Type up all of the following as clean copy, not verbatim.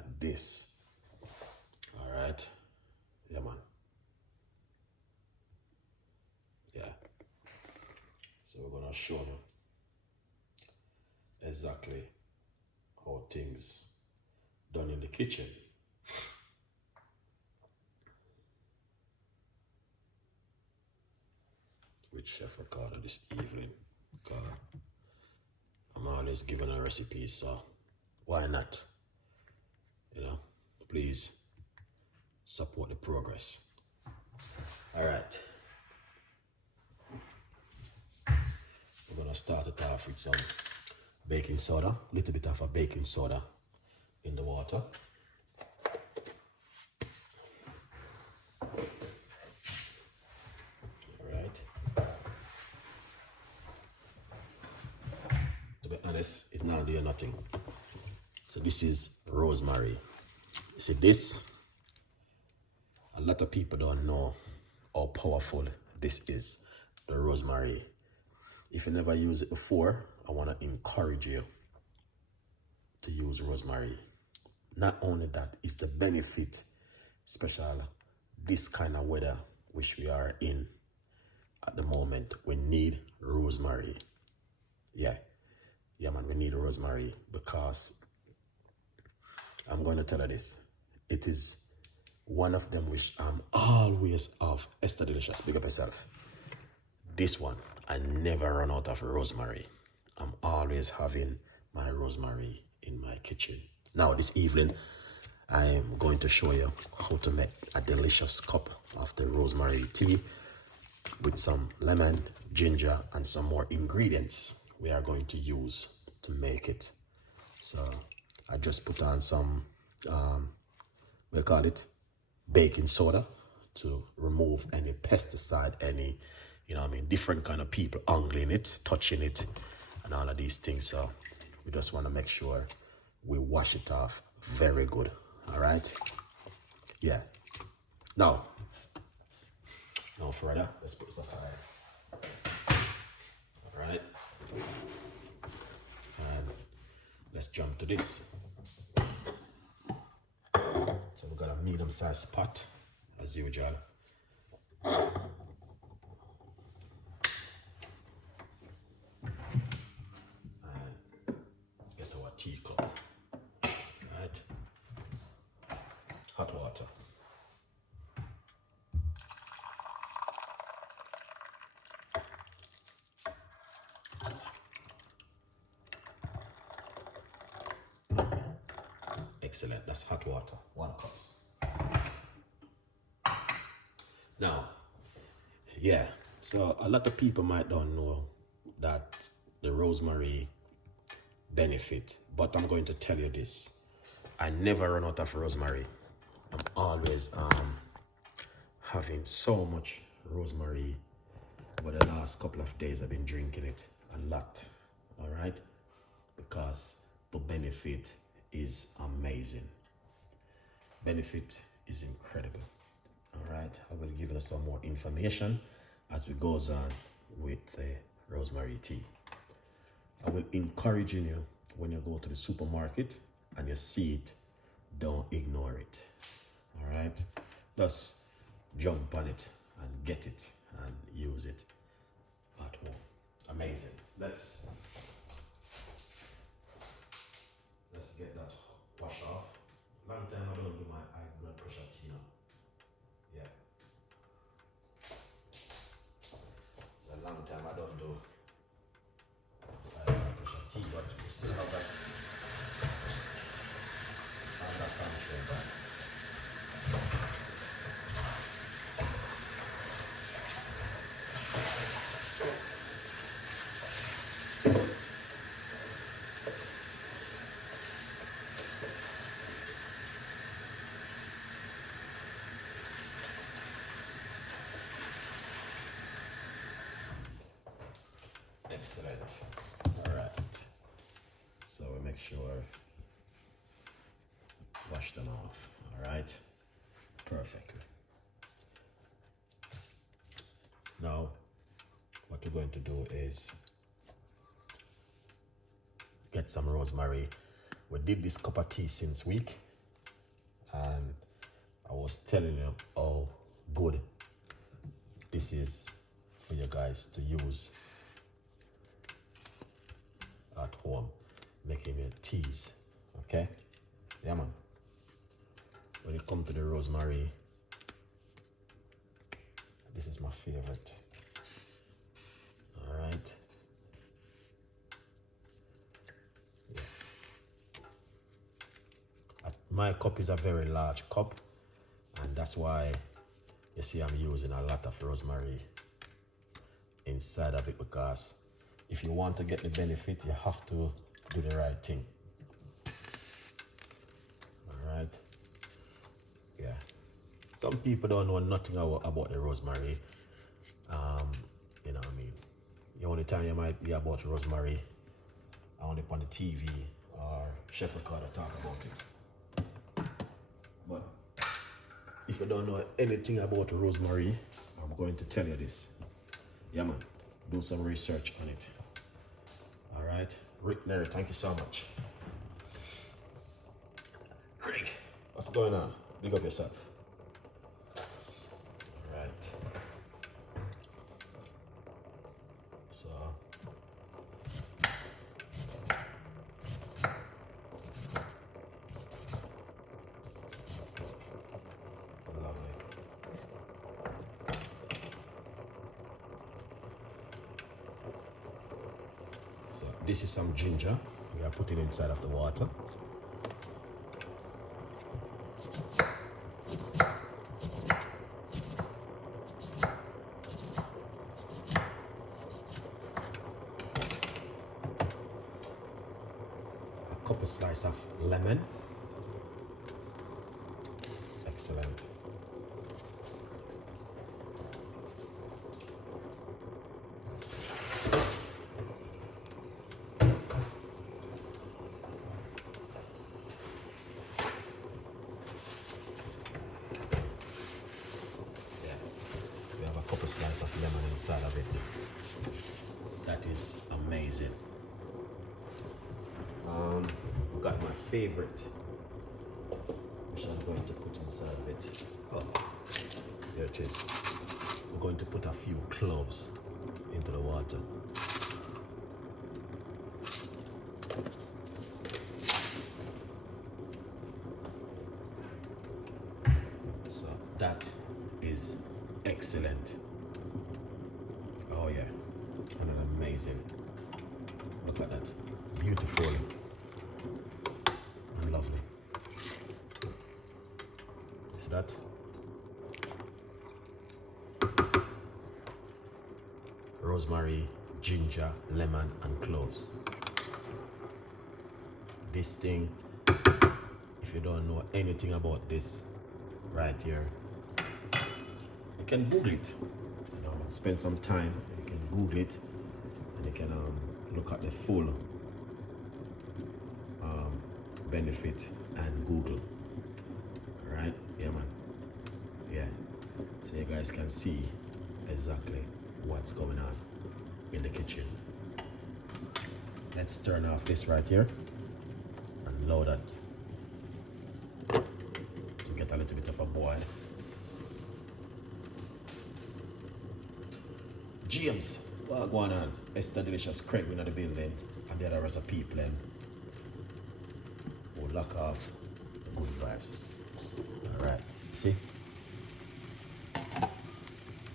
like this. All right. Yeah, man. Yeah. So we're gonna show you exactly how things done in the kitchen. With Chef Ricardo this evening, because I'm always giving a recipe, so why not? You know, please support the progress. All right. We're gonna start it off with some baking soda, a little bit of a baking soda in the water. All right. To be honest, it now do nothing. So this is rosemary. You see this? A lot of people don't know how powerful this is, the rosemary. If you never used it before, I want to encourage you to use rosemary. Not only that, it's the benefit, special this kind of weather which we are in at the moment. We need rosemary. Yeah, man, we need rosemary, because I'm going to tell you this. It is one of them which I'm always of. Esther Delicious, big up yourself. This one, I never run out of rosemary. I'm always having my rosemary in my kitchen. Now this evening, I am going to show you how to make a delicious cup of the rosemary tea with some lemon, ginger, and some more ingredients we are going to use to make it. So I just put on some, we call it baking soda, to remove any pesticide, any, you know what I mean, different kind of people angling it, touching it, and all of these things. So we just want to make sure we wash it off very good. All right. Yeah. Now further, let's put this aside. All right. And let's jump to this. So we've got a medium-sized pot, as usual. And get our teacup. Right? Hot water. Excellent, that's hot water, 1 cup. Now, yeah, so a lot of people might don't know that the rosemary benefit, but I'm going to tell you this. I never run out of rosemary. I'm always having so much rosemary. Over the last couple of days, I've been drinking it a lot, all right? Because the benefit is amazing. Benefit is incredible. All right, I will give you some more information as we goes on with the rosemary tea. I will encourage you, when you go to the supermarket and you see it, don't ignore it. All right, just jump on it and get it and use it at home. Amazing. Let's get that wash off. Long time I don't do my high blood pressure tea now. Yeah. It's a long time I don't do high blood pressure tea, but we still have that under control. Excellent. All right. So we make sure wash them off. All right. Perfectly. Now, what we're going to do is get some rosemary. We did this cup of tea since week, and I was telling you how good this is for you guys to use at home, making your teas. Okay, yeah man. When it comes to the rosemary, this is my favorite. All right. Yeah. My cup is a very large cup, and that's why you see I'm using a lot of rosemary inside of it, because if you want to get the benefit, you have to do the right thing. All right. Yeah. Some people don't know nothing about the rosemary. You know what I mean? The only time you might hear about rosemary only on the TV or Chef Ricardo talk about it. But if you don't know anything about rosemary, I'm going to tell you this. Yeah man, do some research on it. All right, Rick, Larry, thank you so much. Craig, what's going on? Big up yourself. All right. So. Lovely. So this is some ginger we are putting inside of the water. A couple slices of lemon. Excellent. Couple slices of lemon inside of it. That is amazing. We got my favorite, which I'm going to put inside of it. Oh, there it is. We're going to put a few cloves into the water. So that is excellent. Oh yeah, and amazing. Look at that, beautiful and lovely. See that? Rosemary, ginger, lemon, and cloves. This thing, if you don't know anything about this right here, you can Google it. You know, spend some time. You can Google it, and you can look at the full benefit and Google. All right, yeah, man. Yeah, so you guys can see exactly what's going on in the kitchen. Let's turn off this right here and allow that to get a little bit of a boil. James, what's going on? It's the delicious Craig in the building, and the other rest of people who lock off the good vibes. Alright, see?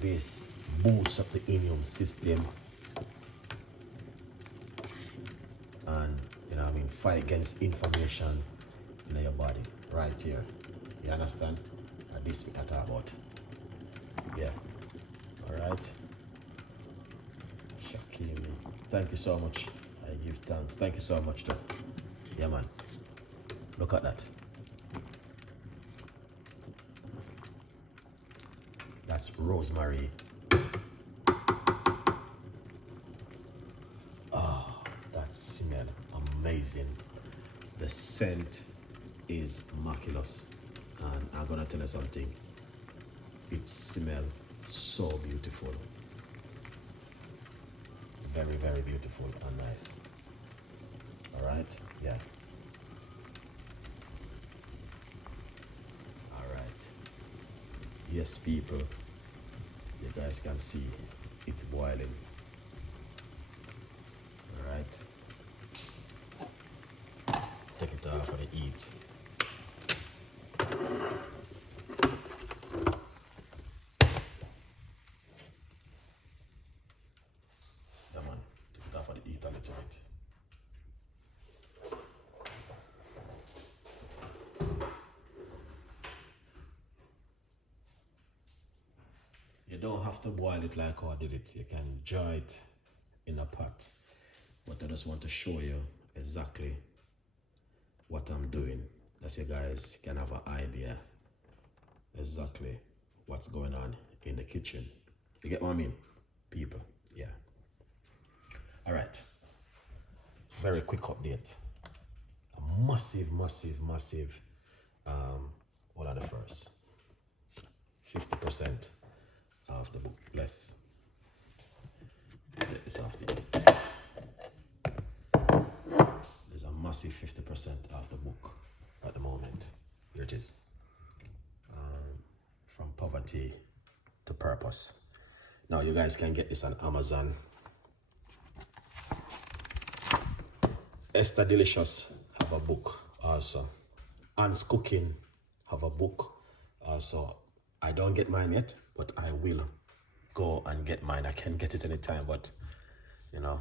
This boosts up the immune system and, you know what I mean, fight against inflammation in your body. Right here. You understand? And this we can talk about. Yeah. Alright. Thank you so much. I give thanks. Thank you so much too. Yeah man. Look at that. That's rosemary. Oh, that smell amazing. The scent is miraculous. And I'm gonna tell you something. It smells so beautiful. Very, very beautiful and nice. All right, yeah. Yes, people, you guys can see it's boiling. All right, take it off of the heat. Come on, take it off of the heat a little bit. You don't have to boil it like how I did it. You can enjoy it in a pot. But I just want to show you exactly what I'm doing. That's you guys can have an idea exactly what's going on in the kitchen. You get what I mean? People, yeah. All right. Very quick update. A massive, what are the first? 50% of the book. Let's take this off the There's a massive 50% of the book at the moment. Here it is. From poverty to purpose. Now you guys can get this on Amazon. Esther Delicious have a book also. Anne's Cooking have a book also. I don't get mine yet, but I will go and get mine. I can get it anytime, but you know,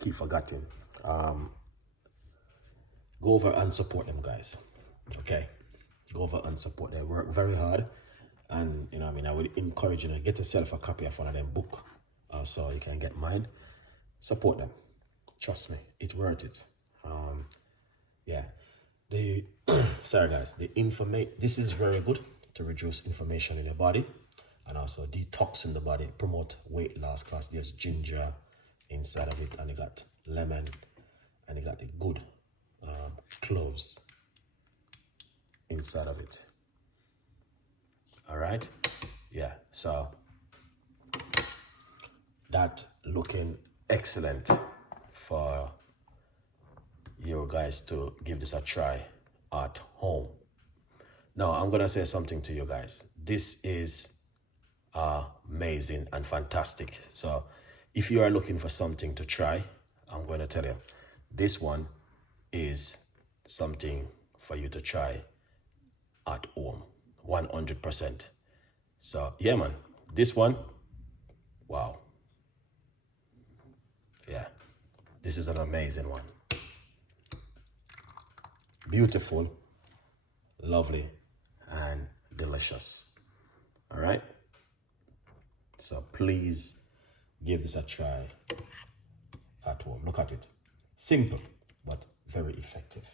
keep forgetting. Go over and support them, guys. Okay, go over and support. They work very hard, and you know, I mean, I would encourage you to get yourself a copy of one of them book, so you can get mine. Support them. Trust me, it's worth it. Yeah, the sorry guys, the this is very good to reduce inflammation in your body and also detoxing the body, promote weight loss, because there's ginger inside of it, and you got lemon, and you got the good cloves inside of it. All right, yeah, so that looking excellent for you guys to give this a try at home. Now I'm gonna say something to you guys. This is amazing and fantastic. So if you are looking for something to try, I'm going to tell you this one is something for you to try at home 100%. So yeah, man, this one, wow, yeah, this is an amazing one. Beautiful, lovely, and delicious. All right, so please give this a try at home. Look at it, simple but very effective.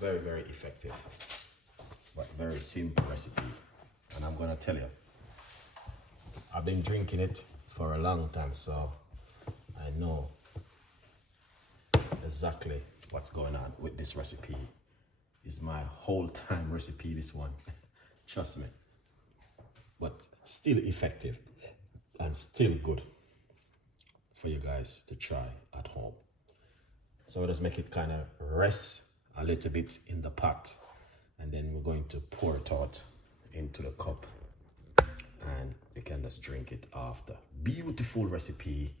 Very, very effective, but very simple recipe. And I'm gonna tell you, I've been drinking it for a long time, so I know exactly what's going on with this recipe. It's my whole time recipe, this one. Trust me. But still effective and still good for you guys to try at home. So let's make it kind of rest a little bit in the pot, and then we're going to pour it out into the cup, and you can just drink it after. Beautiful recipe,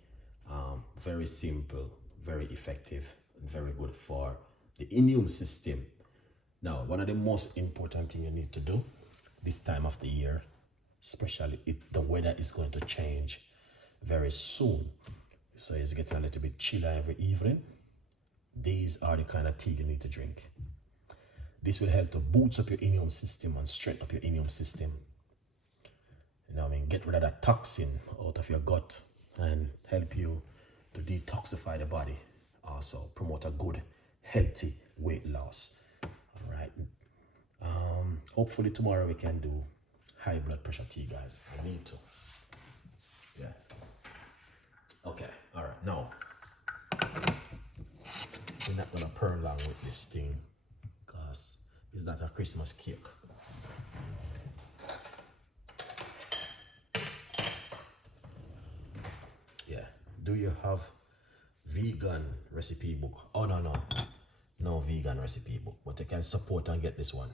very simple, very effective, and very good for the immune system. Now, one of the most important things you need to do this time of the year, especially if the weather is going to change very soon, so it's getting a little bit chilly every evening. These are the kind of tea you need to drink. This will help to boost up your immune system and strengthen up your immune system. You know what I mean? Get rid of that toxin out of your gut and help you to detoxify the body. Also promote a good, healthy weight loss. All right. Hopefully tomorrow we can do high blood pressure tea, guys. I need to. Yeah. Okay. All right. Now, we're not gonna burn long with this thing, because it's not a Christmas cake. Yeah, Do you have vegan recipe book? Oh, no vegan recipe book, but you can support and get this one.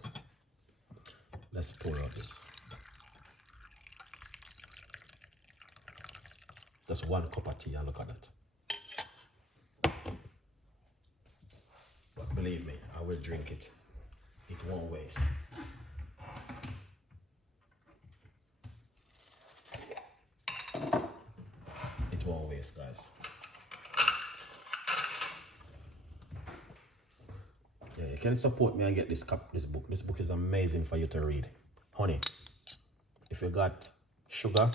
Let's pour out this. Just 1 cup of tea, and look at that. But believe me, I will drink it. It won't waste. It won't waste, guys. Yeah, you can support me and get this book. This book is amazing for you to read. Honey, if you got sugar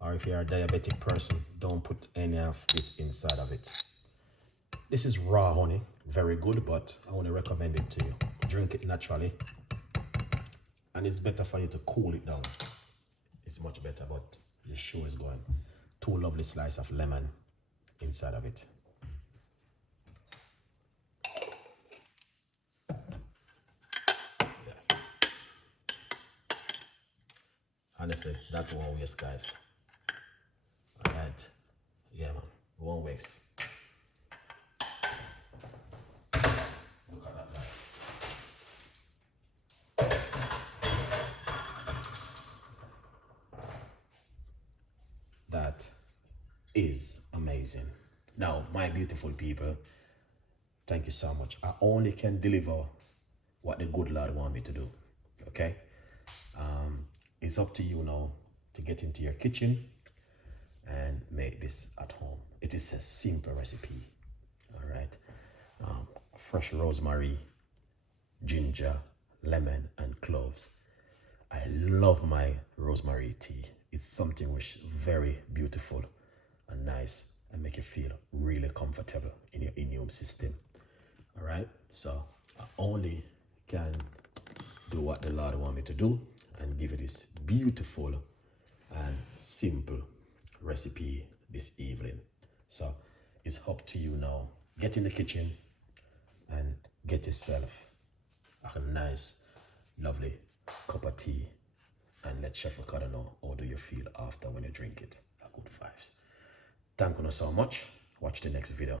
or if you're a diabetic person, don't put any of this inside of it. This is raw honey, very good, but I want to recommend it to you. Drink it naturally, and it's better for you to cool it down. It's much better, but the show is going. 2 lovely slices of lemon inside of it. Yeah. Honestly, that won't waste, guys. Alright. Yeah, man. Won't waste. Look at that, guys. That is amazing. Now, my beautiful people, thank you so much. I only can deliver what the good Lord wants me to do. Okay? It's up to you now to get into your kitchen and make this at home. It is a simple recipe. All right? Fresh rosemary, ginger, lemon, and cloves. I love my rosemary tea. It's something which is very beautiful and nice and make you feel really comfortable in your immune system. All right, so I only can do what the Lord wants me to do and give you this beautiful and simple recipe this evening. So it's up to you now. Get in the kitchen and get yourself a nice, lovely cup of tea, and let Chef Ricardo know how do you feel after when you drink it. Good vibes. Thank you so much. Watch the next video.